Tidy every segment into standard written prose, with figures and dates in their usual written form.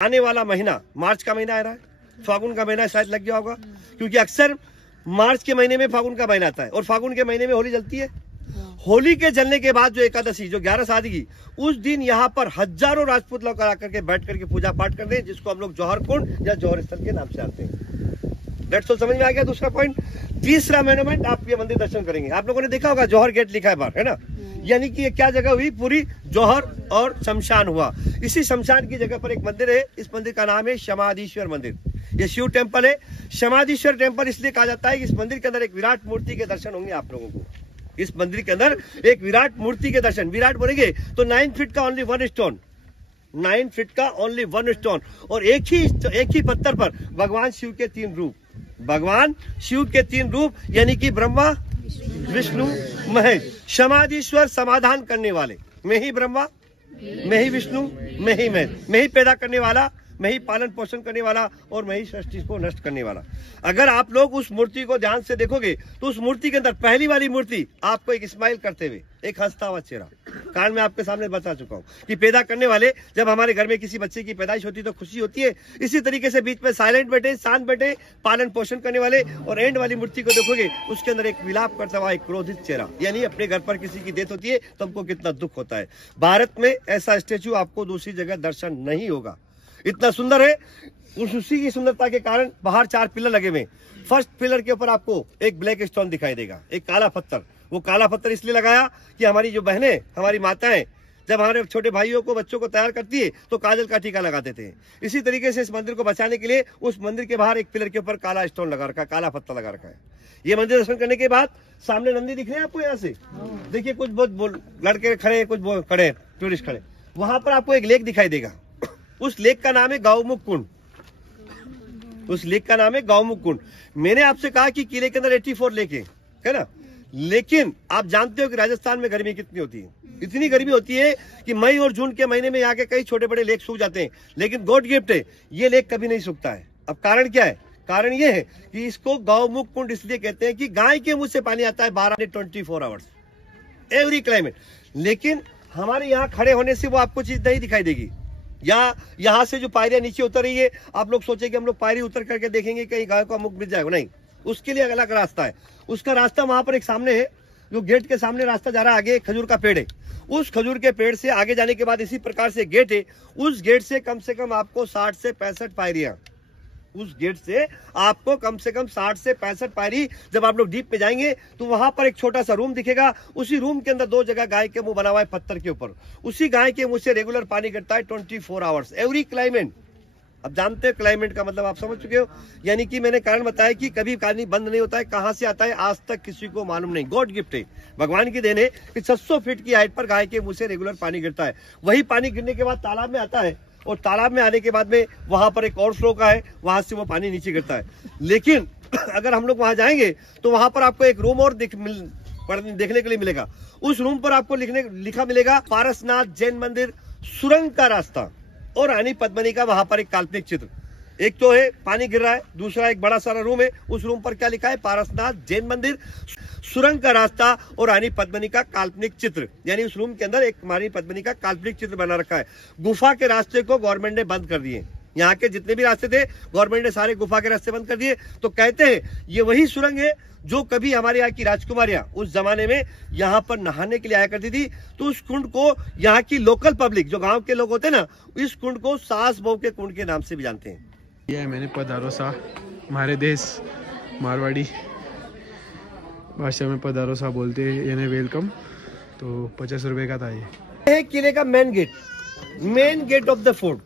आने वाला महीना मार्च का महीना आ रहा है, फागुन का महीना शायद लग गया होगा, क्योंकि अक्सर मार्च के महीने में फागुन का महीना आता है और फागुन के महीने में होली जलती है। होली के जलने के बाद जो एकादशी जो 11 शादी की, उस दिन यहाँ पर हजारों राजपूत लोग आकर के बैठ करके पूजा पाठ करते हैं, जिसको हम लोग जौहर कुंड या जौहर स्थल के नाम से आते हैं। डेट्स ऑल समझ में आ गया। दूसरा पॉइंट, तीसरा मोन्यूमेंट, आप ये मंदिर दर्शन करेंगे। आप लोगों ने देखा होगा जौहर गेट लिखा है बाहर, है ना, यानी कि ये क्या जगह हुई, पूरी जौहर और शमशान हुआ। इसी शमशान की जगह पर एक मंदिर है, इस मंदिर का नाम है समाधीश्वर मंदिर। ये शिव टेम्पल है। समाधीश्वर टेम्पल इसलिए कहा जाता है कि इस मंदिर के अंदर एक विराट मूर्ति के दर्शन होंगे आप लोगों को। इस मंदिर के अंदर एक विराट मूर्ति के दर्शन, विराट बोलेंगे तो 9 फीट का ओनली 1 स्टोन, 9 फीट का ओनली 1 स्टोन, और एक ही पत्थर पर भगवान शिव के 3 रूप, भगवान शिव के 3 रूप, यानी कि ब्रह्मा विष्णु महेश। समाधीश्वर समाधान करने वाले, मैं ही ब्रह्मा, मैं ही विष्णु, मैं ही महेश, मैं ही पैदा करने वाला, मैं ही पालन पोषण करने वाला, और मैं ही सृष्टि को नष्ट करने वाला। अगर आप लोग उस मूर्ति को ध्यान से देखोगे तो उस मूर्ति के अंदर पहली वाली मूर्ति आपको एक स्माइल करते हुए, एक हंसता हुआ चेहरा। कारण मैं आपके सामने बता चुका हूँ कि पैदा करने वाले, जब हमारे घर में किसी बच्चे की पैदाइश होती है तो खुशी होती है। इसी तरीके से बीच में साइलेंट बैठे, शांत बैठे, पालन पोषण करने वाले, और एंड वाली मूर्ति को देखोगे उसके अंदर एक विलाप करता हुआ एक क्रोधित चेहरा, यानी अपने घर पर किसी की डेथ होती है तो हमको कितना दुख होता है। भारत में ऐसा स्टेचू आपको दूसरी जगह दर्शन नहीं होगा, इतना सुंदर है। उसी की सुंदरता के कारण बाहर 4 पिलर लगे हुए। फर्स्ट पिलर के ऊपर आपको एक ब्लैक स्टोन दिखाई देगा, एक काला पत्थर। वो काला पत्थर इसलिए लगाया कि हमारी जो बहनें, हमारी माताएं जब हमारे छोटे भाइयों को, बच्चों को तैयार करती है तो काजल का टीका लगा देते हैं। इसी तरीके से इस मंदिर को बचाने के लिए उस मंदिर के बाहर एक पिलर के ऊपर काला स्टोन लगा रखा है, काला पत्थर लगा रखा है। ये मंदिर दर्शन करने के बाद सामने नंदी दिख रहे हैं आपको, यहाँ से देखिए कुछ बहुत लड़के खड़े, कुछ खड़े, टूरिस्ट खड़े। वहां पर आपको एक लेक दिखाई देगा, उस लेक का नाम है गौमुख कुंड। उस लेक का नाम है गौमुख कुंड। मैंने आपसे कहा कि किले के अंदर 84 लेक है ना, लेकिन आप जानते हो कि राजस्थान में गर्मी कितनी होती है। इतनी गर्मी होती है कि मई और जून के महीने में यहाँ के कई छोटे बड़े लेक सूख जाते हैं, लेकिन गॉड गिफ्ट है, ये लेक कभी नहीं सूखता है। अब कारण क्या है? कारण ये है कि इसको गौमुख कुंड इसलिए कहते हैं कि गाय के मुंह से पानी आता है 12 से 24 आवर्स एवरी क्लाइमेट। लेकिन हमारे यहाँ खड़े होने से वो आपको चीज नहीं दिखाई देगी। या यहाँ से जो पायरियां नीचे उतर रही है, आप लोग सोचे कि हम लोग पायरी उतर करके देखेंगे कहीं गाय का मुख मिल जाएगा, नहीं, उसके लिए अलग रास्ता है। उसका रास्ता वहां पर एक सामने है, जो गेट के सामने रास्ता जा रहा है, आगे एक खजूर का पेड़ है। उस खजूर के पेड़ से आगे जाने के बाद इसी प्रकार से गेट है, उस गेट से कम आपको 60 से 65 पायरियां, उस गेट से आपको कम से कम 60 से 65 पायरी। जब आप लोग डीप में जाएंगे तो वहां पर एक छोटा सा रूम दिखेगा, उसी रूम के अंदर 2 जगह गाय के मुंह बना हुआ है पत्थर के ऊपर। उसी गाय के मुंह से रेगुलर पानी गिरता है 24 आवर्स एवरी क्लाइमेट। अब जानते हैं क्लाइमेट का मतलब, आप समझ चुके हो। यानी कि मैंने कारण बताया कि कभी पानी बंद नहीं होता है, कहां से आता है आज तक किसी को मालूम नहीं। गॉड गिफ्ट है, भगवान की देन है कि 600 फीट की हाइट पर गाय के मुंह से रेगुलर पानी गिरता है। वही पानी गिरने के बाद तालाब में आता है, और तालाब में आने के बाद में वहां पर एक और फ्लो का है, वहां से वो पानी नीचे गिरता है। लेकिन अगर हम लोग वहां जाएंगे तो वहां पर आपको एक रूम और देखने के लिए मिलेगा। उस रूम पर आपको लिखा मिलेगा पारसनाथ जैन मंदिर, सुरंग का रास्ता और रानी पद्मिनी का वहां पर एक काल्पनिक चित्र। एक तो है पानी गिर रहा है, दूसरा एक बड़ा सारा रूम है, उस रूम पर क्या लिखा है? पारसनाथ जैन मंदिर, सुरंग का रास्ता और रानी पद्मिनी का काल्पनिक चित्र। यानी उस रूम के अंदर एक रानी पद्मिनी का काल्पनिक चित्र बना रखा है। गुफा के रास्ते को गवर्नमेंट ने बंद कर दिए, यहाँ के जितने भी रास्ते थे गवर्नमेंट ने सारे गुफा के रास्ते बंद कर दिए। तो कहते हैं ये वही सुरंग है जो कभी हमारे यहाँ की राजकुमारियां उस जमाने में यहाँ पर नहाने के लिए आया करती थी। तो उस कुंड को यहाँ की लोकल पब्लिक, जो गांव के लोग होते हैं ना, इस कुंड को सास बहू के कुंड के नाम से भी जानते हैं। ये मैंने पधारो सा, हमारे देश मारवाड़ी भाषा में पधारो सा बोलते हैं, यानी वेलकम। तो 50 रुपए का था ये। किले का main gate of the fort,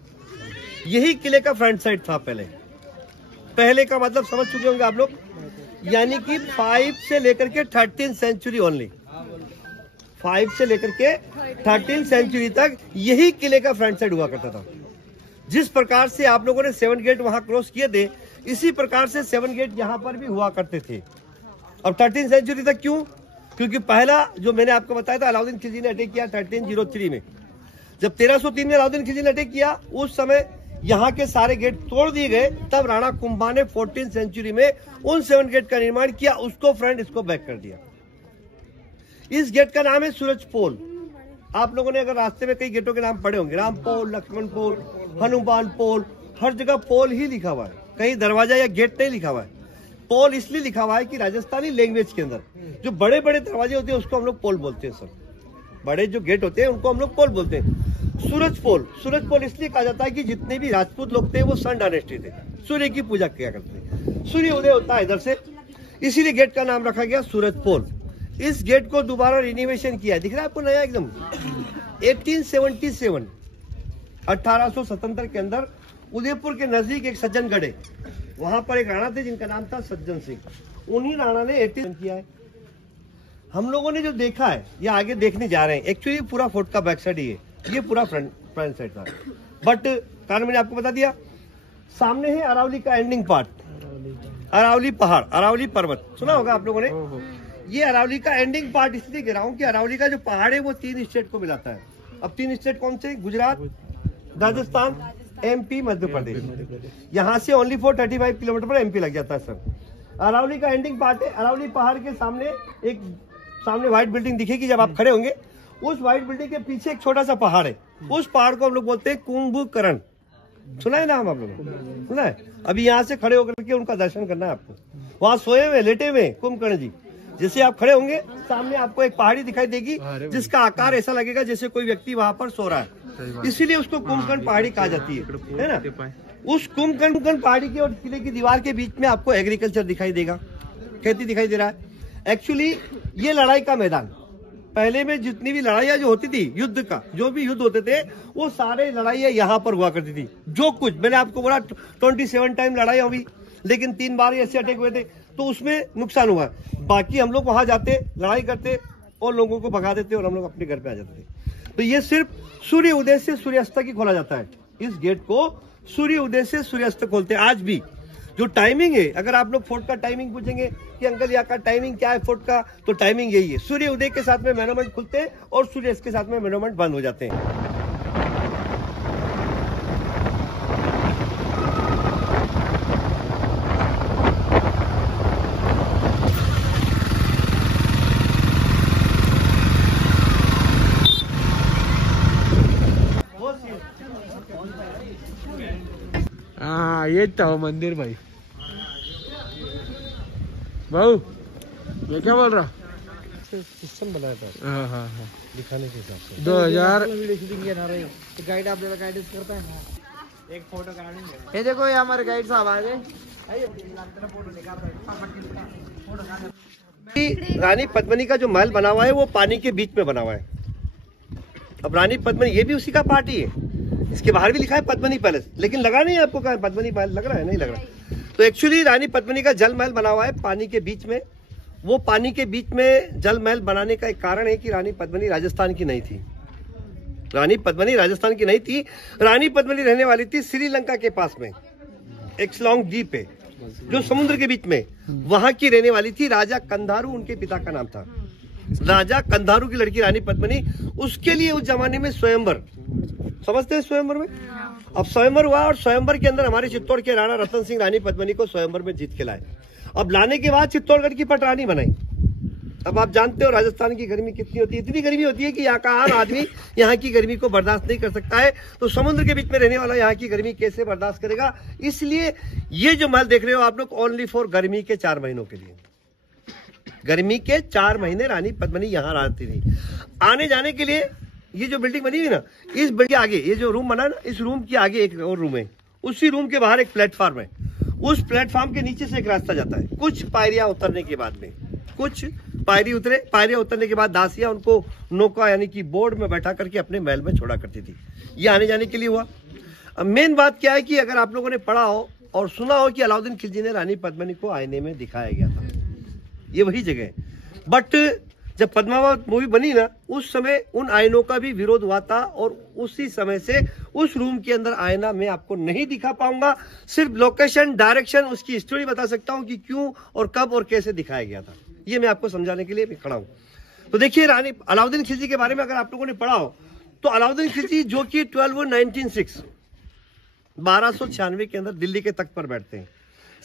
यही किले का फ्रंट साइड था पहले का मतलब समझ चुके होंगे आप लोग। यानी कि 5 से लेकर के 13 सेंचुरी ओनली, 5 से लेकर के 13 सेंचुरी तक यही किले का फ्रंट साइड हुआ करता था। जिस प्रकार से आप लोगों ने 7 गेट वहां क्रॉस किए थे, इसी प्रकार से 7 गेट यहां पर भी हुआ करते थे। अब 13 सेंचुरी तक क्यों? क्योंकि पहला जो मैंने आपको बताया था, अलाउद्दीन खिलजी ने अटैक किया 1303 में। जब 1303 में अलाउद्दीन खिलजी ने अटैक किया, उस समय यहाँ के सारे गेट तोड़ दिए गए। तब राणा कुंभा ने 14 सेंचुरी में उन 7 गेट का निर्माण किया, उसको फ्रंट, इसको बैक कर दिया। इस गेट का नाम है सूरज पोल। आप लोगों ने अगर रास्ते में कई गेटों के नाम पढ़े होंगे, रामपोल, लक्ष्मणपुर, हनुमान पोल, हर जगह पोल ही लिखा हुआ है, कहीं दरवाजा या गेट नहीं लिखा हुआ है। पोल इसलिए लिखा हुआ है कि राजस्थानी लैंग्वेज के अंदर जो बड़े बड़े दरवाजे होते हैं उसको हम लोग पोल बोलते हैं सर, बड़े जो गेट होते हैं उनको हम लोग पोल बोलते हैं। सूरज पोल इसलिए कहा जाता है कि जितने भी राजपूत लोग थे वो सन डायनेस्टी थे, सूर्य की पूजा किया करते थे, सूर्य उदय होता है इधर से, इसीलिए गेट का नाम रखा गया सूरज पोल। इस गेट को दोबारा रिनोवेशन किया है, दिख रहा है आपको नया एकदम, 1877 1877 के अंदर उदयपुर के नजदीक एक सज्जनगढ़ है, वहां पर एक राणा थे जिनका नाम था सज्जन सिंह, उन्हीं राणा ने 18 किया है। हम लोगों ने जो देखा है या आगे देखने जा रहे हैं, एक्चुअली पूरा फोर्ट का बैक साइड ही है, ये पूरा फ्रंट साइड था, बट कारण मैंने आपको बता दिया। सामने है अरावली का एंडिंग पार्ट, अरावली पहाड़, अरावली पर्वत सुना होगा आप लोगों ने। ये अरावली का एंडिंग पार्ट इसलिए गिरा हूं कि अरावली का जो पहाड़ है वो 3 स्टेट को मिलाता है। अब 3 स्टेट कौन से? गुजरात, राजस्थान, एमपी, मध्य प्रदेश। यहाँ से ओनली फॉर 35 किलोमीटर पर एमपी लग जाता है सर। अरावली का एंडिंग पार्ट है। अरावली पहाड़ के सामने व्हाइट बिल्डिंग दिखेगी जब आप खड़े होंगे, उस व्हाइट बिल्डिंग के पीछे एक छोटा सा पहाड़ है, उस पहाड़ को हम लोग बोलते हैं कुंभकर्ण। सुना है नाम आप लोगों ने? सुना है? अभी यहाँ से खड़े होकर के उनका दर्शन करना है आपको, वहाँ सोए हुए लेटे हुए कुंभकर्ण जी। जैसे आप खड़े होंगे सामने आपको एक पहाड़ी दिखाई देगी जिसका आकार ऐसा लगेगा जैसे कोई व्यक्ति वहाँ पर सो रहा है, इसीलिए उसको कुंभकर्ण पहाड़ी कहा जाती है ना। उस कुंभकर्ण पहाड़ी की और किले की दीवार के बीच में आपको एग्रीकल्चर दिखाई देगा, खेती दिखाई दे रहा है। एक्चुअली ये लड़ाई का मैदान, पहले में जितनी भी लड़ाइयाँ जो होती थी, युद्ध का जो भी युद्ध होते थे वो सारे लड़ाइयाँ यहाँ पर हुआ करती थी। जो कुछ मैंने आपको बोला 27 टाइम लड़ाइयाँ हुई, लेकिन 3 बार ऐसे अटैक हुए थे तो उसमें नुकसान हुआ। बाकी हम लोग वहां जाते, लड़ाई करते और लोगों को भगा देते और हम लोग अपने घर पे आ जाते थे। तो ये सिर्फ सूर्य उदय से सूर्यास्त तक ही खोला जाता है। इस गेट को सूर्य उदय से सूर्यास्त खोलते हैं आज भी। जो टाइमिंग है, अगर आप लोग फोर्ट का टाइमिंग पूछेंगे कि अंकल यहाँ का टाइमिंग क्या है फोर्ट का, तो टाइमिंग यही है, सूर्य उदय के साथ में मोन्यूमेंट खुलते हैं और सूर्यास्त के साथ में मोन्यूमेंट बंद हो जाते हैं। हाँ ये था वो मंदिर भाई। भाऊ ये क्या बोल रहा? सिस्टम बनाया था हाँ हाँ हाँ दिखाने के हिसाब से। 2000 गाइड आप लोग गाइडेंस करता है ना, एक फोटो कराने। ये देखो ये हमारे गाइड साहब आ गए। रानी पद्मिनी का जो महल बना हुआ है वो पानी के बीच में बना हुआ है। अब रानी पद्मिनी ये भी उसी का पार्ट ही है, इसके बाहर भी लिखा है पद्मिनी पैलेस, लेकिन लगा नहीं आपको कहा पद्मिनी महल लग रहा है? नहीं लग रहा। तो एक्चुअली रानी पद्मिनी का जल महल बना हुआ है पानी के बीच में। वो पानी के बीच में जल महल बनाने का एक कारण है कि रानी पद्मिनी राजस्थान की नहीं थी। रानी पद्मिनी राजस्थान की नहीं थी, रानी पद्मिनी रहने वाली थी श्रीलंका के पास में, एक शिलोंग द्वीप है जो समुद्र के बीच में, वहां की रहने वाली थी। राजा कंधारू उनके पिता का नाम था। राजा कंधारू की लड़की रानी पद्मिनी, उसके लिए उस जमाने में स्वयंवर, समझते हैं स्वयंवर में? अब स्वयंवर हुआ और स्वयंवर के अंदर हमारे चित्तौड़ के राणा रतन सिंह रानी पद्मिनी को स्वयंवर में जीत के लाए। अब लाने के बाद चित्तौड़गढ़ की पटरानी बनाई। अब आप जानते हो राजस्थान की गर्मी कितनी होती है, इतनी गर्मी होती है कि यहाँ का आम आदमी यहाँ की गर्मी को बर्दाश्त नहीं कर सकता है, तो समुद्र के बीच में रहने वाला यहाँ की गर्मी कैसे बर्दाश्त करेगा। इसलिए ये जो महल देख रहे हो आप लोग ओनली फॉर गर्मी के 4 महीनों के लिए, गर्मी के 4 महीने रानी पद्मिनी यहाँ रहती थी। आने जाने के लिए ये जो बिल्डिंग बनी हुई ना, इस बिल्डिंग के आगे ये जो रूम बना ना, इस रूम के आगे एक और रूम है, उसी रूम के बाहर एक प्लेटफॉर्म है, उस प्लेटफॉर्म के नीचे से एक रास्ता जाता है। कुछ पायरियां उतरने के बाद में, कुछ पायरियां उतरने के बाद दासियां उनको नौका यानी कि बोर्ड में बैठा करके अपने महल में छोड़ा करती थी। ये आने जाने के लिए हुआ। अब मेन बात क्या है कि अगर आप लोगों ने पढ़ा हो और सुना हो कि अलाउद्दीन खिलजी ने रानी पद्मिनी को आईने में दिखाया गया था, ये वही जगह है। बट जब पद्मावत मूवी बनी ना, उस समय उन आईनों का भी विरोध हुआ था और उसी समय से उस रूम के अंदर आईना मैं आपको नहीं दिखा पाऊंगा। सिर्फ लोकेशन, डायरेक्शन, उसकी स्टोरी बता सकता हूं कि क्यों और कब और कैसे दिखाया गया था, ये मैं आपको समझाने के लिए मैं खड़ा हूं। तो देखिए रानी अलाउद्दीन खिलजी के बारे में अगर आप लोगों ने पढ़ा हो तो अलाउद्दीन खिलजी जो कि 1296 के अंदर दिल्ली के तख्त पर बैठते हैं,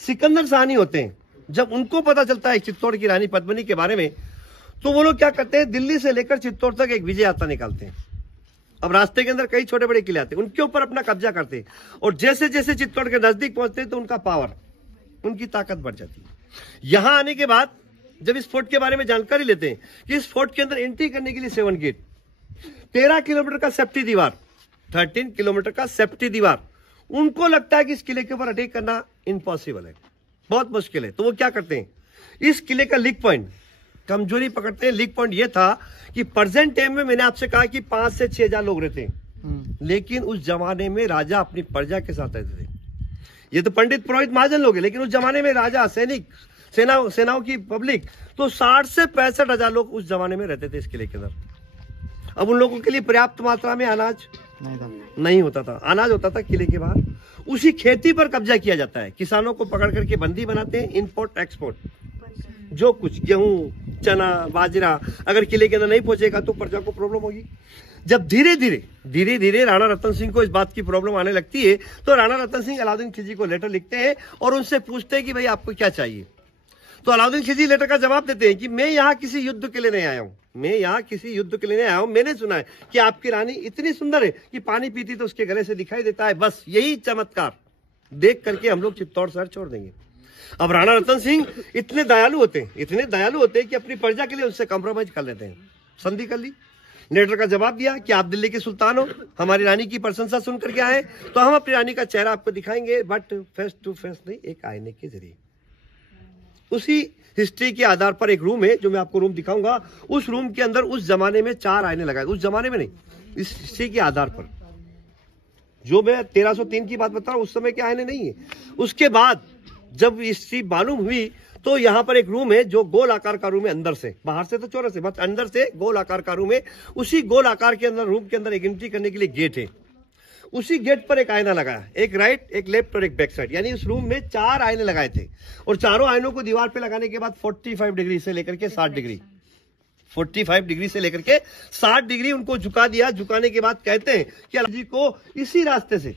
सिकंदर शाह नहीं होते हैं। जब उनको पता चलता है चित्तौड़ की रानी पद्मिनी के बारे में, तो वो लोग क्या करते हैं, दिल्ली से लेकर चित्तौड़ तक एक विजय यात्रा निकालते हैं अब रास्ते के अंदर कई छोटे बड़े किले आते हैं, उनके ऊपर अपना कब्जा करते हैं, और जैसे जैसे चित्तौड़ के नजदीक पहुंचते हैं तो उनका पावर, उनकी ताकत बढ़ जाती है। यहां आने के बाद जब इस फोर्ट के बारे में जानकारी लेते हैं कि इस फोर्ट के अंदर एंट्री करने के लिए 7 गेट, 13 किलोमीटर का सेफ्टी दीवार, 13 किलोमीटर का सेफ्टी दीवार, उनको लगता है कि इस किले के ऊपर अटैक करना इम्पॉसिबल है, बहुत मुश्किल है। तो वो क्या करते हैं, इस किले का लीक पॉइंट, कमजोरी पकड़ते हैं। लीक पॉइंट ये था कि प्रेजेंट टाइम में मैंने आपसे कहा कि 5 से 6 हजार लोग रहते हैं, लेकिन उस जमाने में राजा अपनी प्रजा के साथ रहते थे। ये तो पंडित पुरोहित महाजन लोग हैं, लेकिन उस जमाने में राजा, सैनिक, सेनाओं की पब्लिक, तो 60 से 65 हजार लोग उस जमाने में रहते थे इस किले के अंदर। अब उन लोगों के लिए पर्याप्त मात्रा में अनाज नहीं होता था, अनाज होता था किले के बाहर। उसी खेती पर कब्जा किया जाता है, किसानों को पकड़ करके बंदी बनाते हैं, इंपोर्ट एक्सपोर्ट, जो कुछ गेहूं, चना, बाजरा अगर किले के अंदर नहीं पहुंचेगा तो प्रजा को प्रॉब्लम होगी। जब धीरे धीरे राणा रतन सिंह को इस बात की प्रॉब्लम आने लगती है तो राणा रतन सिंह अलाउद्दीन खिलजी को लेटर लिखते हैं और उनसे पूछते हैं कि भाई आपको क्या चाहिए। तो अलाउद्दीन खिलजी लेटर का जवाब देते हैं कि मैं यहाँ किसी युद्ध के लिए नहीं आया हूँ, मैं यहाँ किसी युद्ध के लिए नहीं आया हूँ। मैंने सुना है कि आपकी रानी इतनी सुंदर है कि पानी पीती तो उसके गले से दिखाई देता है, बस यही चमत्कार देख करके हम लोग चित्तौड़ शहर छोड़ देंगे। अब राणा रतन सिंह इतने दयालु होते हैं कि अपनी प्रजा के लिए उससे कॉम्प्रोमाइज कर लेते हैं, संधि कर ली। लेटर का जवाब दिया कि आप दिल्ली के सुल्तान हो, हमारी रानी की प्रशंसा सुन करके आए तो हम अपनी रानी का चेहरा आपको दिखाएंगे, बट फेस टू फेस नहीं, एक आईने के जरिए। उसी हिस्ट्री के आधार पर एक रूम है जो मैं आपको रूम दिखाऊंगा। उस रूम के अंदर उस जमाने में 4 आईने लगाए, उस जमाने में नहीं, इस हिस्ट्री के आधार पर जो मैं 1303 की बात बता रहा हूं, उस समय के आईने नहीं है। उसके बाद जब हिस्ट्री मालूम हुई तो यहां पर एक रूम है जो गोल आकार का रूम है, अंदर से, बाहर से तो चौरस है, बस अंदर से गोल आकार का रूम है। उसी गोल आकार के अंदर, रूम के अंदर एक एंट्री करने के लिए गेट है। उसी गेट पर एक आईना लगा, एक राइट, एक लेफ्ट और एक बैक साइड, यानी उस रूम में 4 आईने लगाए थे। और चारों आईनों को दीवार पे लगाने के बाद 45 डिग्री से लेकर के 60 डिग्री, 45 डिग्री से लेकर के 60 डिग्री उनको झुका दिया। झुकाने के बाद कहते हैं कि अलाउद्दीन जी को इसी रास्ते से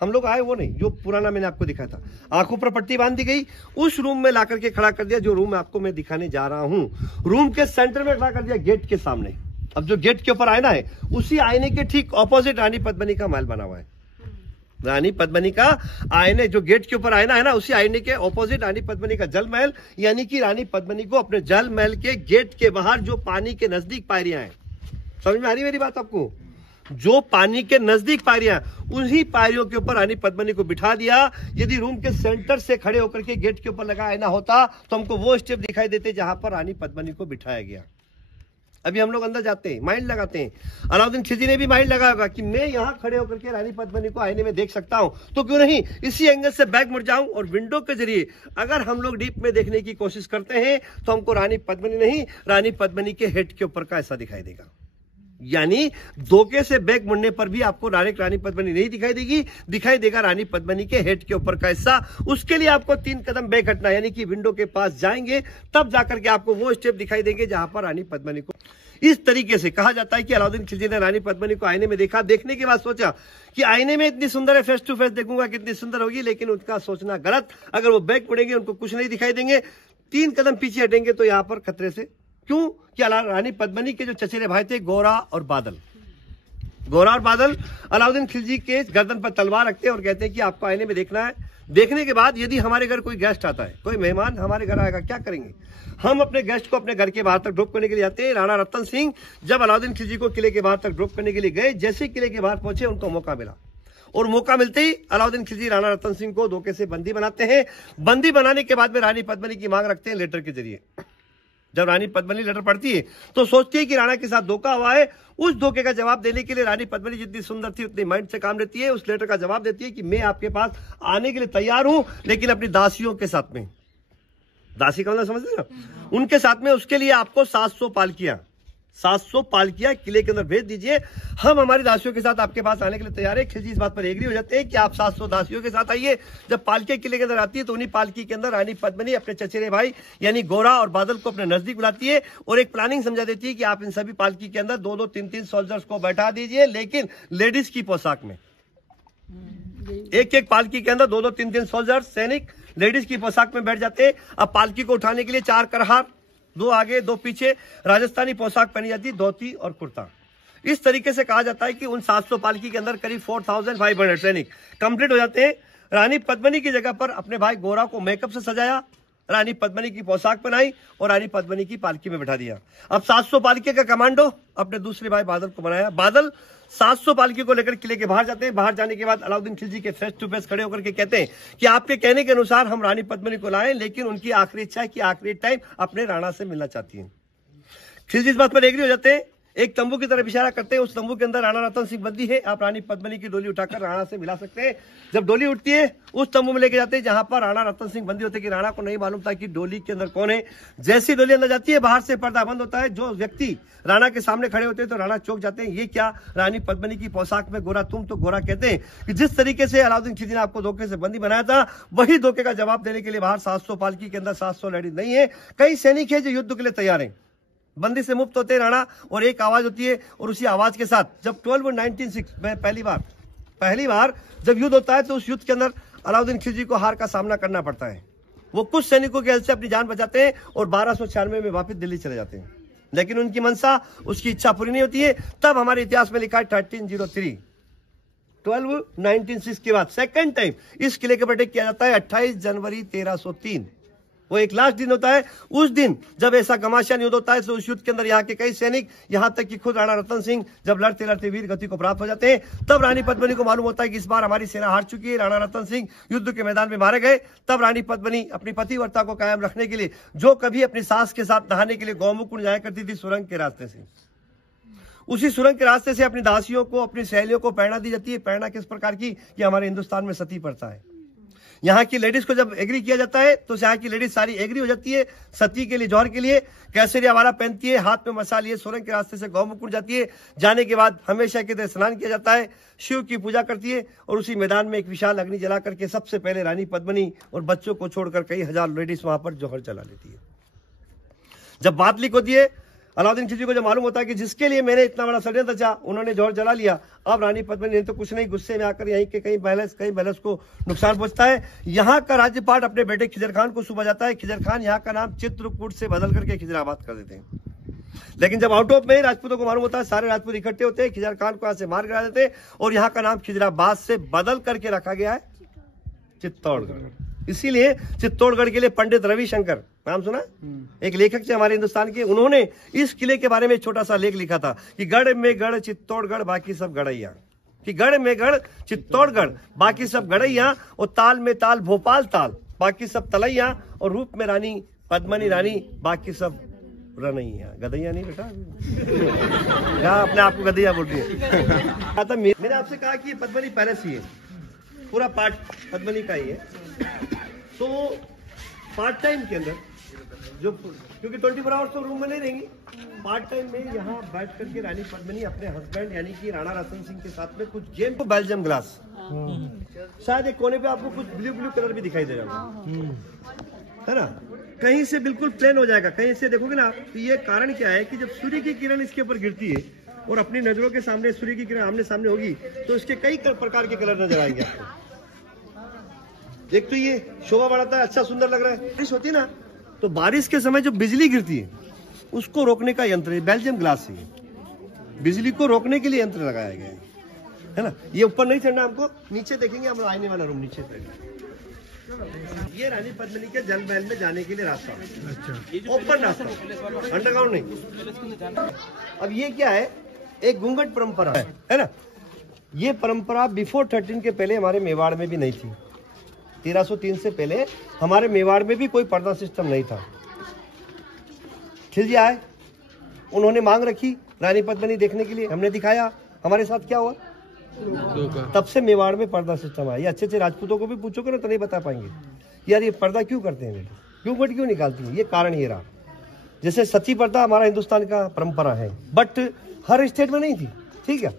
हम लोग आए, वो नहीं जो पुराना मैंने आपको दिखाया था, आंखों पर पट्टी बांध दी गई, उस रूम में ला करके खड़ा कर दिया, जो रूम आपको मैं दिखाने जा रहा हूं। रूम के सेंटर में खड़ा कर दिया, गेट के सामने। अब जो गेट के ऊपर आईना है, उसी आईने के ठीक ऑपोजिट रानी पद्मिनी का महल बना हुआ है। रानी पद्मिनी का आईने, जो गेट के ऊपर आईना है ना, उसी आईने के ऑपोजिट रानी पद्मिनी का जल महल, यानी कि रानी पद्मिनी को अपने जल महल के गेट के बाहर जो पानी के नजदीक पायरियां हैं, समझ में आ रही मेरी बात आपको, जो पानी के नजदीक पायरियां, उन्हीं पायरियों के ऊपर रानी पद्मिनी को बिठा दिया। यदि रूम के सेंटर से खड़े होकर के गेट के ऊपर लगा आईना होता तो हमको वो स्टेप दिखाई देते जहां पर रानी पद्मिनी को बिठाया गया। अभी हम लोग अंदर जाते हैं, माइंड लगाते हैं। अलाउद्दीन खिलजी ने भी माइंड लगाया होगा कि मैं यहां खड़े होकर के रानी पद्मिनी को आईने में देख सकता हूं, तो क्यों नहीं इसी एंगल से बैक मुड़ जाऊं और विंडो के जरिए अगर हम लोग डीप में देखने की कोशिश करते हैं तो हमको रानी पद्मिनी नहीं, रानी पद्मिनी के हेड के ऊपर का ऐसा दिखाई देगा। यानी धोखे से बैक मुड़ने पर भी आपको डायरेक्ट रानी पद्मिनी नहीं दिखाई देगी, दिखाई देगा रानी पद्मिनी के हेड के ऊपर का हिस्सा। उसके लिए आपको 3 कदम बैक हटना, यानी कि विंडो के पास जाएंगे, तब जाकर के आपको वो स्टेप दिखाई देंगे जहां पर रानी पद्मिनी को। इस तरीके से कहा जाता है कि अलाउद्दीन खिलजी ने रानी पद्मिनी को आईने में देखा, देखने के बाद सोचा कि आईने में इतनी सुंदर है, फेस टू फेस देखूंगा कितनी सुंदर होगी, लेकिन उनका सोचना गलत। अगर वो बैक मुड़ेंगे उनको कुछ नहीं दिखाई देंगे, 3 कदम पीछे हटेंगे तो यहां पर खतरे से। क्यों कि रानी पद्मिनी के जो चचेरे भाई थे गोरा और बादल, अलाउद्दीन खिलजी के गर्दन पर तलवार रखते हैं और कहते हैं कि आपको आईने में देखना है। देखने के बाद यदि हमारे घर कोई गेस्ट आता है, कोई मेहमान हमारे घर आएगा, क्या करेंगे? हम अपने गेस्ट को अपने घर के बाहर तक ड्रॉप करने के लिए आते हैं। राणा रतन सिंह जब अलाउद्दीन खिलजी को किले के बाहर तक ड्रॉप करने के लिए गए, जैसे किले के बाहर पहुंचे उनको मौका मिला, और मौका मिलते ही अलाउद्दीन खिलजी राणा रतन सिंह को धोखे से बंदी बनाते हैं। बंदी बनाने के बाद में रानी पद्मिनी की मांग रखते हैं लेटर के जरिए। जब रानी पद्मिनी लेटर पढ़ती है तो सोचती है कि राणा के साथ धोखा हुआ है। उस धोखे का जवाब देने के लिए रानी पद्मिनी जितनी सुंदर थी उतनी माइंड से काम लेती है। उस लेटर का जवाब देती है कि मैं आपके पास आने के लिए तैयार हूं, लेकिन अपनी दासियों के साथ में, दासी का मतलब समझते ना, उनके साथ में, उसके लिए आपको 700 पालकियां किले के अंदर भेज दीजिए। हम हमारी दासियों के साथ आपके पास आने के लिए तैयार है। खिलजी इस बात पर एग्री हो जाते हैं कि आप 700 दासियों के साथ आइए। जब पालकी किले के अंदर आती है तो उन्हीं पालकी के अंदर रानी पद्मिनी अपने चचेरे भाई यानी गोरा और बादल को अपने नजदीक बुलाती है और एक प्लानिंग समझा देती है कि आप इन सभी पालकी के अंदर 2-2, 3-3 सोल्जर्स को बैठा दीजिए, लेकिन लेडीज की पोशाक में। एक पालकी के अंदर 2-2, 3-3 सोल्जर्स, सैनिक लेडीज की पोशाक में बैठ जाते हैं। अब पालकी को उठाने के लिए 4 करहार, 2 आगे 2 पीछे, राजस्थानी पोशाक पहनी जाती, धोती और कुर्ता। इस तरीके से कहा जाता है कि उन 700 पालकी के अंदर करीब 4500 सैनिक कंप्लीट हो जाते हैं। रानी पद्मिनी की जगह पर अपने भाई गोरा को मेकअप से सजाया, रानी पद्मिनी की पोशाक पहनाई और रानी पद्मिनी की पालकी में बैठा दिया। अब 700 पालकी का कमांडो अपने दूसरे भाई बादल को बनाया। बादल 700 पालकी को लेकर किले के बाहर जाते हैं। बाहर जाने के बाद अलाउद्दीन खिलजी के फेस टू फेस खड़े होकर के कहते हैं कि आपके कहने के अनुसार हम रानी पद्मिनी को लाएं, लेकिन उनकी आखिरी इच्छा है कि आखिरी टाइम अपने राणा से मिलना चाहती है। खिलजी इस बात पर एग्री हो जाते हैं। एक तंबू की तरफ इशारा करते हैं, उस तंबू के अंदर राणा रतन सिंह बंदी है, आप रानी पद्मिनी की डोली उठाकर राणा से मिला सकते हैं। जब डोली उठती है उस तंबू में लेके जाते हैं जहां पर राणा रतन सिंह बंदी होते कि राणा को नहीं मालूम था कि डोली के अंदर कौन है। जैसी डोली अंदर जाती है बाहर से पर्दा बंद होता है। जो व्यक्ति राणा के सामने खड़े होते हैं तो राणा चौंक जाते हैं, ये क्या, रानी पद्मिनी की पोशाक में गोरा तुम। तो गोरा कहते हैं कि जिस तरीके से अलाउद्दीन खिलजी ने आपको धोखे से बंदी बनाया था, वही धोखे का जवाब देने के लिए बाहर 700 पालकी के अंदर 700 लेडीज नहीं है, कई सैनिक है जो युद्ध के लिए तैयार है। बंदी से मुक्त होते राणा और एक आवाज होती है और उसी आवाज के साथ जब 12/1906 में पहली बार जब युद्ध होता है तो उस युद्ध के अंदर अलाउद्दीन खिलजी को हार का सामना करना पड़ता है। वो कुछ सैनिकों के हेल्प से अपनी जान बचाते हैं और 1296 में वापस दिल्ली चले जाते हैं, लेकिन उनकी मनसा, उसकी इच्छा पूरी नहीं होती है। तब हमारे इतिहास में लिखा है 1303 12/1906 के बाद सेकंड टाइम इस किले के ऊपर अटैक किया जाता है 28 जनवरी 1303। वो एक लास्ट दिन होता है। उस दिन जब ऐसा घमासान युद्ध होता है तो उस युद्ध के अंदर यहाँ के कई सैनिक, यहाँ तक कि खुद राणा रतन सिंह जब लड़ते लड़ते वीर गति को प्राप्त हो जाते हैं, तब रानी पद्मिनी को मालूम होता है कि इस बार हमारी सेना हार चुकी है, राणा रतन सिंह युद्ध के मैदान में मारे गए। तब रानी पद्मिनी अपनी पतिव्रता को कायम रखने के लिए, जो कभी अपनी सास के साथ नहाने के लिए गौमुख कुंड जाया करती थी सुरंग के रास्ते से, उसी सुरंग के रास्ते से अपनी दासियों को, अपनी सहेलियों को प्रेरणा दी जाती है। प्रेरणा किस प्रकार की, कि हमारे हिंदुस्तान में सती प्रथा है। यहाँ की लेडीज को जब एग्री किया जाता है तो यहाँ की लेडीज सारी एग्री हो जाती है सती के लिए, जौहर के लिए। केसरिया वाला पहनती है, हाथ में मसा लिए सुरंग के रास्ते से गौमुख कुंड जाती है। जाने के बाद हमेशा की तरह स्नान किया जाता है, शिव की पूजा करती है और उसी मैदान में एक विशाल अग्नि जला करके सबसे पहले रानी पद्मिनी और बच्चों को छोड़कर कई हजार लेडीज वहां पर जौहर जला लेती है। जब बात लिख होती है, अलाउद्दीन खिलजी को जब मालूम होता है कि जिसके लिए मैंने इतना बड़ा षड्यंत्र रचा उन्होंने जौहर जला लिया, अब रानी पद्मिनी ने तो कुछ नहीं, गुस्से में आकर यहीं के कई महल को नुकसान पहुंचता है। यहाँ का राज्यपाट अपने बेटे खिजर खान को सुबह जाता है। खिजर खान यहाँ का नाम चित्रकूट से बदल करके खिजराबाद कर देते हैं। लेकिन जब आउट ऑफ में राजपूतों को मालूम होता है, सारे राजपूत इकट्ठे होते हैं, खिजर खान को यहाँ से मार गिरा देते हैं और यहाँ का नाम खिजराबाद से बदल करके रखा गया है चित्तौड़गढ़। इसीलिए चित्तौड़गढ़ के लिए पंडित रविशंकर नाम सुना, एक लेखक थे हमारे हिंदुस्तान के, उन्होंने इस किले के बारे में एक छोटा सा लेख लिखा था कि गढ़ में गढ़ चित्तौड़गढ़ बाकी सब गढ़ैया, कि गढ़ में गढ़ चित्तौड़गढ़ बाकी सब गढ़ैया और ताल में ताल भोपाल ताल बाकी सब तलैया और रूप में रानी पद्मिनी रानी बाकी सब रनैया। गदैया नहीं बेटा, यहाँ अपने आप को गदैया बोल रही है। मैंने आपसे कहा कि पद्मिनी पैलेस ही है, पूरा पार्ट पद्मिनी का ही है। तो पार्ट टाइम के अंदर जो, क्योंकि 24 आवर्स तो रूम में नहीं रहेंगी, पार्ट टाइम में यहाँ बैठ करके रानी पद्मिनी अपने हस्बैंड यानी कि राणा रतन सिंह के साथ में कुछ गेम को बेल्जियम ग्लास, शायद एक कोने पे आपको कुछ ब्लू कलर भी दिखाई दे रहा है ना, कहीं से बिल्कुल प्लेन हो जाएगा, कहीं से देखोगे ना। तो ये कारण क्या है कि जब सूर्य की किरण इसके ऊपर गिरती है और अपनी नजरों के सामने सूर्य की किरण आमने सामने होगी तो इसके कई प्रकार के कलर नजर आएंगे आपको। एक तो ये शोभा बढ़ाता है, अच्छा सुंदर लग रहा है। बारिश होती है ना तो बारिश के समय जो बिजली गिरती है उसको रोकने का यंत्र है, बेल्जियम ग्लास है, बिजली को रोकने के लिए यंत्र लगाया गया है ना। ये ऊपर नहीं चढ़ना, हमको नीचे देखेंगे हम, आने वाला रूम नीचे से। ये रानी पद्मिनी के जल महल में जाने के लिए रास्ता, अच्छा ओपन रास्ता, अंडरग्राउंड नहीं। अब ये क्या है, एक घूंघट परंपरा है ना। ये परंपरा बिफोर 13 के पहले हमारे मेवाड़ में भी नहीं थी। 1303 से पहले हमारे मेवाड़ में भी कोई पर्दा सिस्टम नहीं था। खिलजी आए, उन्होंने मांग रखी रानी पद्मिनी देखने के लिए, हमने दिखाया, हमारे साथ क्या हुआ, तब से मेवाड़ में पर्दा सिस्टम आया। ये अच्छे अच्छे राजपूतों को भी पूछोगे ना तो नहीं बता पाएंगे यार ये पर्दा क्यों करते हैं, क्यों निकालती है। ये कारण ये रहा, जैसे सती पर्दा हमारा हिंदुस्तान का परंपरा है, बट हर स्टेट में नहीं थी, ठीक है।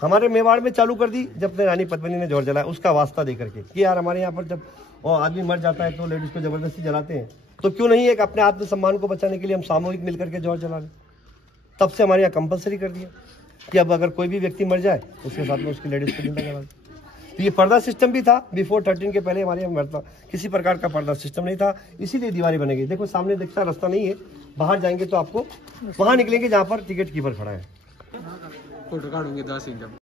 हमारे मेवाड़ में चालू कर दी जब रानी पद्मिनी ने जौहर जलाया, उसका वास्ता दे करके कि यार हमारे यहाँ पर जब आदमी मर जाता है तो लेडीज को जबरदस्ती जलाते हैं, तो क्यों नहीं एक अपने आत्मसम्मान को बचाने के लिए हम सामूहिक मिलकर के जौहर जला लें। तब से हमारे यहाँ कंपलसरी कर दिया कि अब अगर कोई भी व्यक्ति मर जाए उसके साथ में उसकी लेडीज को जिंदा जला दें। तो ये पर्दा सिस्टम भी था बिफोर 13 के पहले हमारे यहाँ मरता, किसी प्रकार का पर्दा सिस्टम नहीं था, इसीलिए दीवारें बनेगी। देखो सामने दिखता रास्ता नहीं है, बाहर जाएंगे तो आपको वहां निकलेंगे जहाँ पर टिकट कीपर खड़ा है। Photo काढूंगी 10 inch